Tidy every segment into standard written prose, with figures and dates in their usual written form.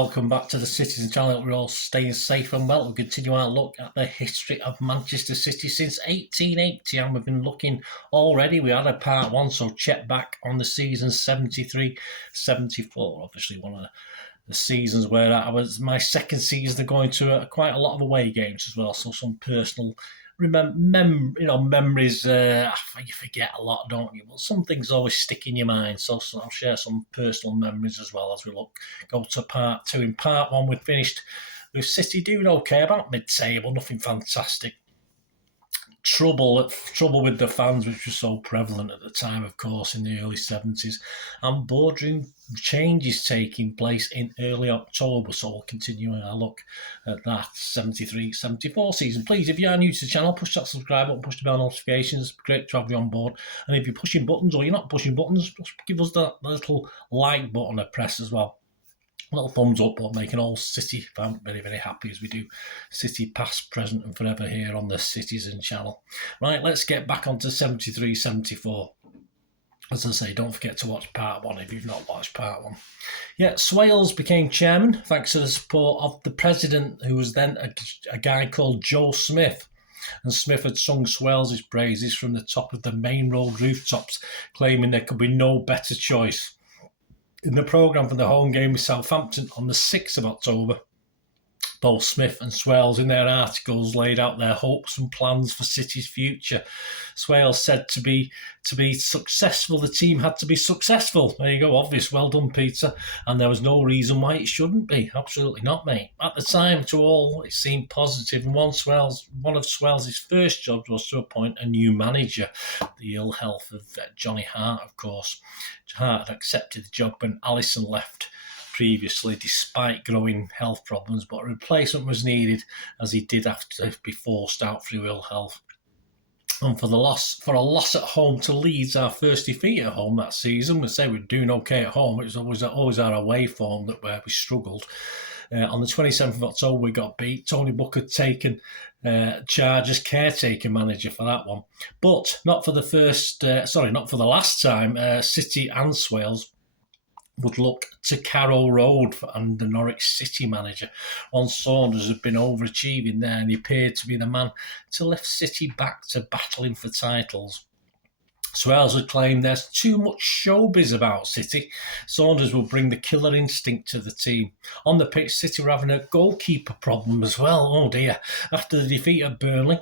welcome back to the Citizen channel. We're all staying safe and well. We'll continue our look at the history of Manchester City since 1880, and we've been looking already. We had a part one, so check back on the season 73-74. Obviously, one of the seasons where I was my second season of going to quite a lot of away games as well. So some personal memories. You forget a lot, don't you? But some things always stick in your mind. So I'll share some personal memories as well as we go to part two. In part one, we finished with City doing okay, about mid-table, nothing fantastic. Trouble with the fans, which was so prevalent at the time, of course, in the early 70s, and boardroom changes taking place in early October. So we'll continue our look at that 73-74 season. Please, if you are new to the channel, push that subscribe button, push the bell notifications. Great to have you on board. And if you're pushing buttons or you're not pushing buttons, just give us that little like button to press as well. A little thumbs up, but making all City fans very, very happy as we do City past, present and forever here on the Citizen channel. Right, let's get back onto 73-74. As I say, don't forget to watch part one if you've not watched part one. Yeah, Swales became chairman thanks to the support of the president, who was then a guy called Joe Smith. And Smith had sung Swales' praises from the top of the main road rooftops, claiming there could be no better choice. In the programme for the home game with Southampton on the 6th of October, both Smith and Swales in their articles laid out their hopes and plans for City's future. Swales said to be successful, the team had to be successful. There you go, obvious. Well done, Peter. And there was no reason why it shouldn't be. Absolutely not, mate. At the time, to all, it seemed positive. And one of Swales' first jobs was to appoint a new manager. The ill health of Johnny Hart, of course. Hart had accepted the job when Alisson left previously, despite growing health problems, but a replacement was needed, as he did have to be forced out through ill health. And for a loss at home to Leeds, our first defeat at home that season, we say we're doing okay at home. It was always our away form where we struggled. On the 27th of October, we got beat. Tony Buck had taken charge as caretaker manager for that one, but not for the last time. City and Swales would look to Carrow Road and the Norwich City manager. Ron Saunders had been overachieving there, and he appeared to be the man to lift City back to battling for titles. Swales had claimed there's too much showbiz about City. Saunders will bring the killer instinct to the team. On the pitch, City were having a goalkeeper problem as well. Oh dear. After the defeat at Burnley,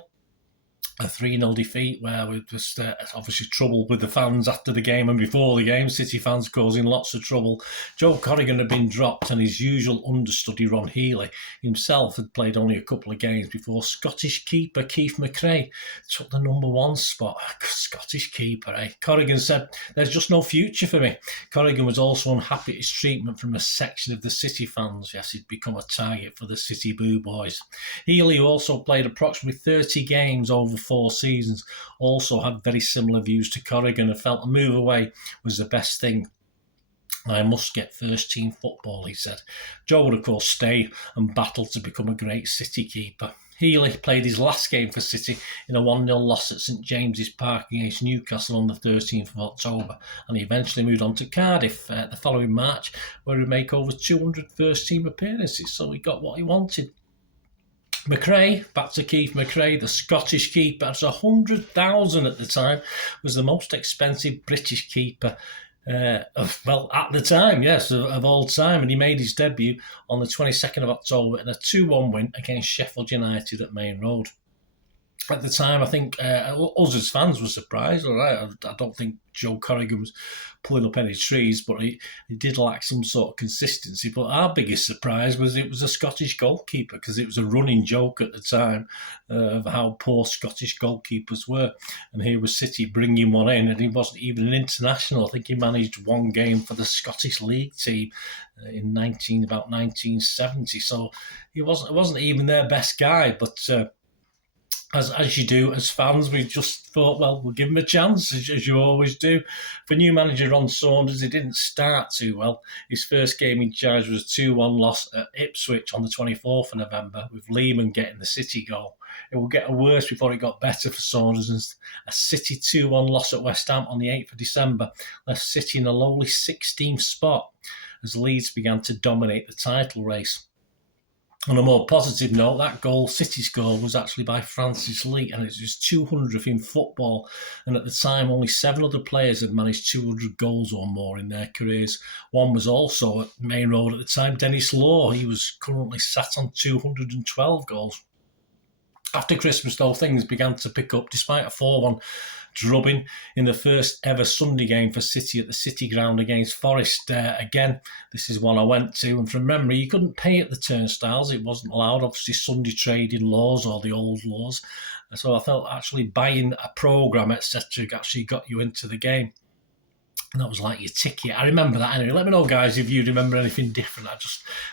a 3-0 defeat where we just obviously trouble with the fans after the game and before the game. City fans causing lots of trouble. Joe Corrigan had been dropped, and his usual understudy, Ron Healy, himself had played only a couple of games before Scottish keeper Keith McRae took the number one spot. Scottish keeper, eh? Corrigan said, "There's just no future for me." Corrigan was also unhappy at his treatment from a section of the City fans. Yes, he'd become a target for the City Boo Boys. Healy, who also played approximately 30 games over 4 seasons, also had very similar views to Corrigan and felt a move away was the best thing. "I must get first team football," he said. Joe would of course stay and battle to become a great City keeper. Healy played his last game for City in a 1-0 loss at St James's Park against Newcastle on the 13th of October, and he eventually moved on to Cardiff the following March, where he'd make over 200 first team appearances, so he got what he wanted. McRae, back to Keith McRae, the Scottish keeper, at 100,000 at the time, was the most expensive British keeper at the time, yes, of all time. And he made his debut on the 22nd of October in a 2-1 win against Sheffield United at Main Road. At the time, I think us as fans were surprised. All right, I don't think Joe Corrigan was pulling up any trees, but he did lack some sort of consistency. But our biggest surprise was it was a Scottish goalkeeper, because it was a running joke at the time of how poor Scottish goalkeepers were. And here was City bringing one in, and he wasn't even an international. I think he managed one game for the Scottish League team in about 1970. So he wasn't even their best guy, but as you do as fans, we just thought, well, we'll give him a chance, as you always do. For new manager Ron Saunders, he didn't start too well. His first game in charge was a 2-1 loss at Ipswich on the 24th of November, with Lehman getting the City goal. It would get worse before it got better for Saunders, and a City 2-1 loss at West Ham on the 8th of December left City in a lowly 16th spot. as Leeds began to dominate the title race. On a more positive note, that goal City scored was actually by Francis Lee, and it was his 200th in football. And at the time, only 7 other players had managed 200 goals or more in their careers. One was also at Main Road at the time, Dennis Law. He was currently sat on 212 goals. After Christmas, though, things began to pick up, despite a 4-1 drubbing in the first ever Sunday game for City at the City Ground against Forest. Again, this is one I went to, and from memory, you couldn't pay at the turnstiles. It wasn't allowed, obviously, Sunday trading laws or the old laws. So I felt actually buying a programme, etc., actually got you into the game. And that was like your ticket. I remember that anyway. Let me know, guys, if you remember anything different.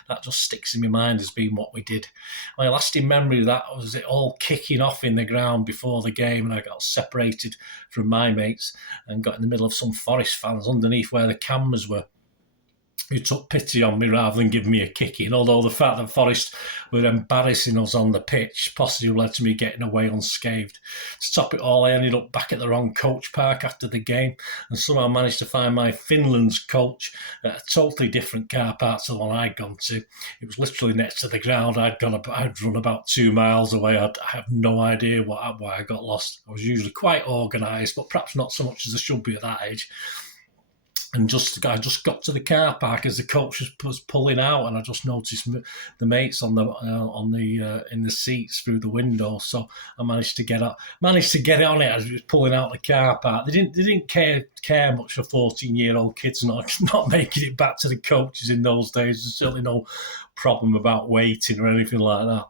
That just sticks in my mind as being what we did. My lasting memory of that was it all kicking off in the ground before the game, and I got separated from my mates and got in the middle of some Forest fans underneath where the cameras were, who took pity on me rather than give me a kicking, although the fact that Forest were embarrassing us on the pitch possibly led to me getting away unscathed. To top it all, I ended up back at the wrong coach park after the game and somehow managed to find my Finland's coach at a totally different car park to the one I'd gone to. It was literally next to the ground. I'd run about 2 miles away. I have no idea why I got lost. I was usually quite organised, but perhaps not so much as I should be at that age. And I just got to the car park as the coach was pulling out, and I just noticed the mates in the seats through the window. So I managed to get on it as he was pulling out the car park. They didn't care much for 14-year-old kids not making it back to the coaches in those days. There's certainly no problem about waiting or anything like that.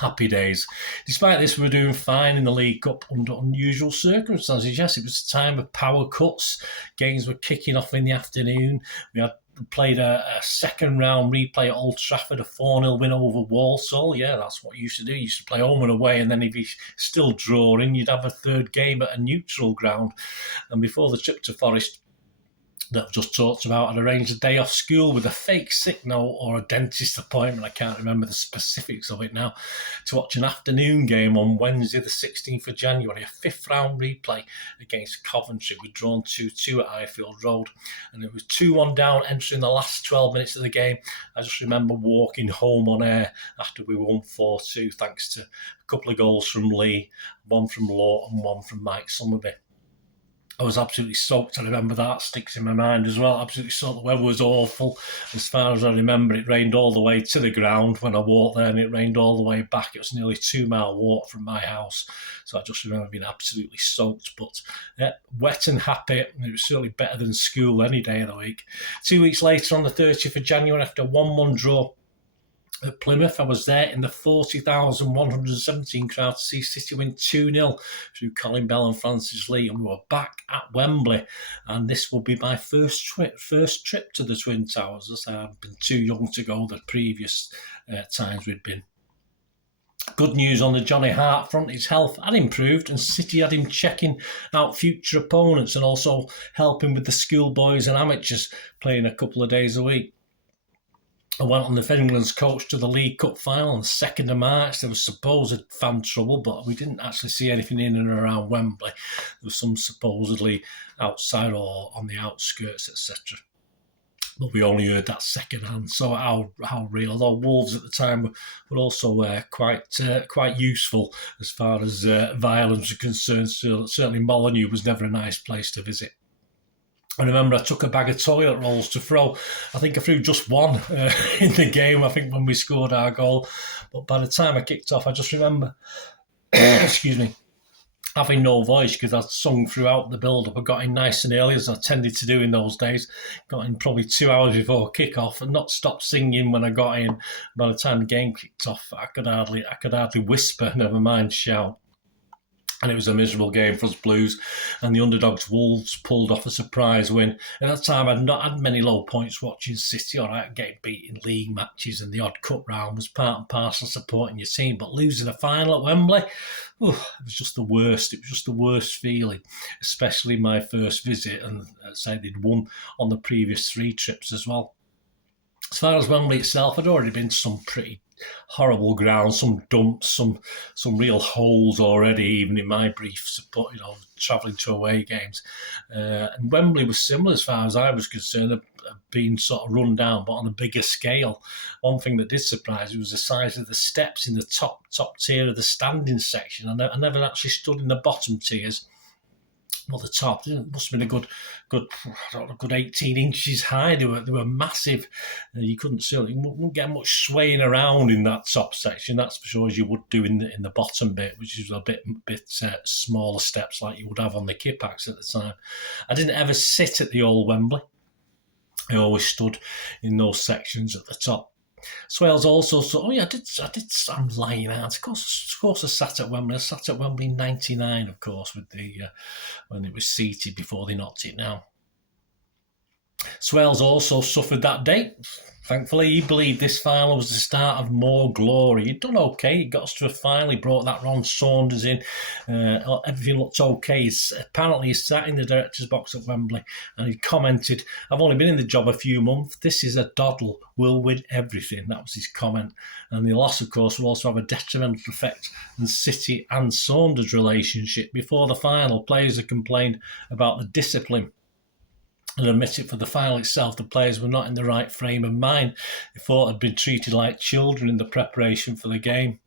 Happy days. Despite this, we were doing fine in the League Cup under unusual circumstances. Yes, it was a time of power cuts. Games were kicking off in the afternoon. We played a second round replay at Old Trafford, a 4-0 win over Walsall. Yeah, that's what you used to do. You used to play home and away, and then if you're still drawing, you'd have a third game at a neutral ground. And before the trip to Forest that I've just talked about, I'd arranged a day off school with a fake sick note or a dentist appointment, I can't remember the specifics of it now, to watch an afternoon game on Wednesday the 16th of January, a 5th round replay against Coventry. We'd drawn 2-2 at Highfield Road, and it was 2-1 down entering the last 12 minutes of the game. I just remember walking home on air after we won 4-2, thanks to a couple of goals from Lee, one from Law and one from Mike Summerby. I was absolutely soaked. I remember that sticks in my mind as well. Absolutely soaked. The weather was awful. As far as I remember, it rained all the way to the ground when I walked there, and it rained all the way back. It was nearly a 2-mile walk from my house. So I just remember being absolutely soaked, but wet and happy. It was certainly better than school any day of the week. 2 weeks later, on the 30th of January, after a 1-1 draw at Plymouth, I was there in the 40,117 crowd to see City win 2-0 through Colin Bell and Francis Lee, and we were back at Wembley, and this will be my first trip to the Twin Towers, as I've been too young to go the previous times we'd been. Good news on the Johnny Hart front. His health had improved, and City had him checking out future opponents and also helping with the schoolboys and amateurs, playing a couple of days a week. I went on the Finland's coach to the League Cup final on the 2nd of March. There was supposed fan trouble, but we didn't actually see anything in and around Wembley. There was some supposedly outside or on the outskirts, etc. But we only heard that second hand, so how real. Although Wolves at the time were also quite useful as far as violence is concerned. So certainly Molineux was never a nice place to visit. I remember I took a bag of toilet rolls to throw. I think I threw just one in the game, I think, when we scored our goal. But by the time I kicked off, I just remember, excuse me, having no voice because I'd sung throughout the build-up. I got in nice and early, as I tended to do in those days. Got in probably 2 hours before kick-off and not stopped singing when I got in. By the time the game kicked off, I could hardly whisper, never mind shout. And it was a miserable game for us Blues, and the underdogs Wolves pulled off a surprise win. At that time, I'd not had many low points watching City. All right, getting beat in league matches and the odd cup round was part and parcel supporting your team, but losing a final at Wembley, it was just the worst. It was just the worst feeling, especially my first visit, and say they'd won on the previous 3 trips as well. As far as Wembley itself, I'd already been to some pretty horrible ground, some dumps, some real holes already, even in my briefs, but travelling to away games. And Wembley was similar as far as I was concerned, being sort of run down, but on a bigger scale. One thing that did surprise me was the size of the steps in the top tier of the standing section. I never actually stood in the bottom tiers. Well, the top, it must have been a good 18 inches high. They were massive. You wouldn't get much swaying around in that top section, that's for sure, as you would do in the bottom bit, which is a bit smaller steps like you would have on the Kippax at the time. I didn't ever sit at the old Wembley. I always stood in those sections at the top. Swales also I did. I'm lying out. Of course, I sat at Wembley. I sat at Wembley in '99, of course, with when it was seated before they knocked it down. Swales also suffered that day. Thankfully, he believed this final was the start of more glory. He'd done okay. He got us to a final. He brought that Ron Saunders in. Everything looked okay. Apparently, he sat in the director's box at Wembley and he commented, "I've only been in the job a few months. This is a doddle. We'll win everything." That was his comment. And the loss, of course, will also have a detrimental effect on City and Saunders' relationship. Before the final, players had complained about the discipline. And admit it, for the final itself, the players were not in the right frame of mind. They thought they'd been treated like children in the preparation for the game.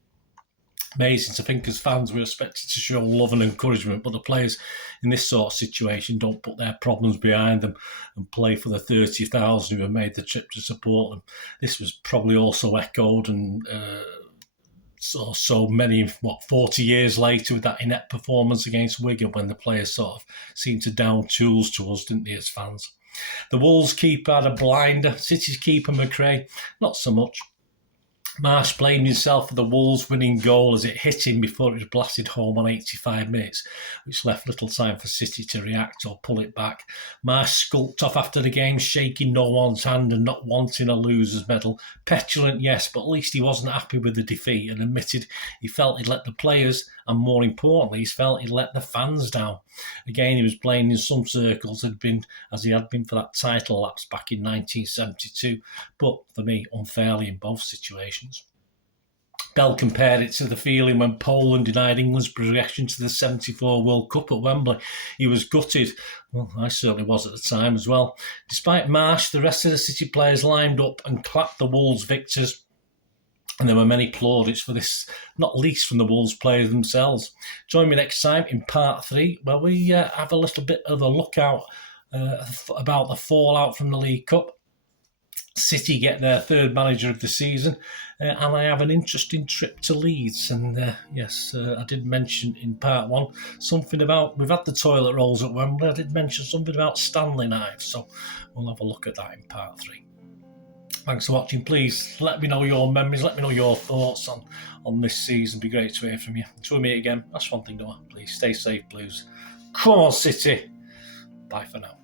Amazing to think as fans we're expected to show love and encouragement, but the players in this sort of situation don't put their problems behind them and play for the 30,000 who have made the trip to support them. This was probably also echoed and so many, 40 years later with that inept performance against Wigan, when the players sort of seemed to down tools to us, didn't they, as fans? The Wolves keeper had a blinder. City's keeper, McCarthy, not so much. Marc blamed himself for the Wolves winning goal as it hit him before it was blasted home on 85 minutes, which left little time for City to react or pull it back. Marc skulked off after the game, shaking no one's hand and not wanting a loser's medal. Petulant, yes, but at least he wasn't happy with the defeat and admitted he felt he'd let the players, and more importantly, he felt he'd let the fans down. Again, he was blamed in some circles as he had been for that title lapse back in 1972, but for me, unfairly in both situations. Bell compared it to the feeling when Poland denied England's progression to the '74 World Cup at Wembley. He was gutted. Well, I certainly was at the time as well. Despite Marc, the rest of the City players lined up and clapped the Wolves victors. And there were many plaudits for this, not least from the Wolves players themselves. Join me next time in part 3, where we have a little bit of a look out about the fallout from the League Cup. City get their third manager of the season, and I have an interesting trip to Leeds. And I did mention in part 1 something about, we've had the toilet rolls at Wembley, I did mention something about Stanley knives, so we'll have a look at that in part 3. Thanks for watching. Please let me know your memories, let me know your thoughts on this season. It'd be great to hear from you. Until we meet again, that's one thing, don't I? Please stay safe, Blues. Come on, City. Bye for now.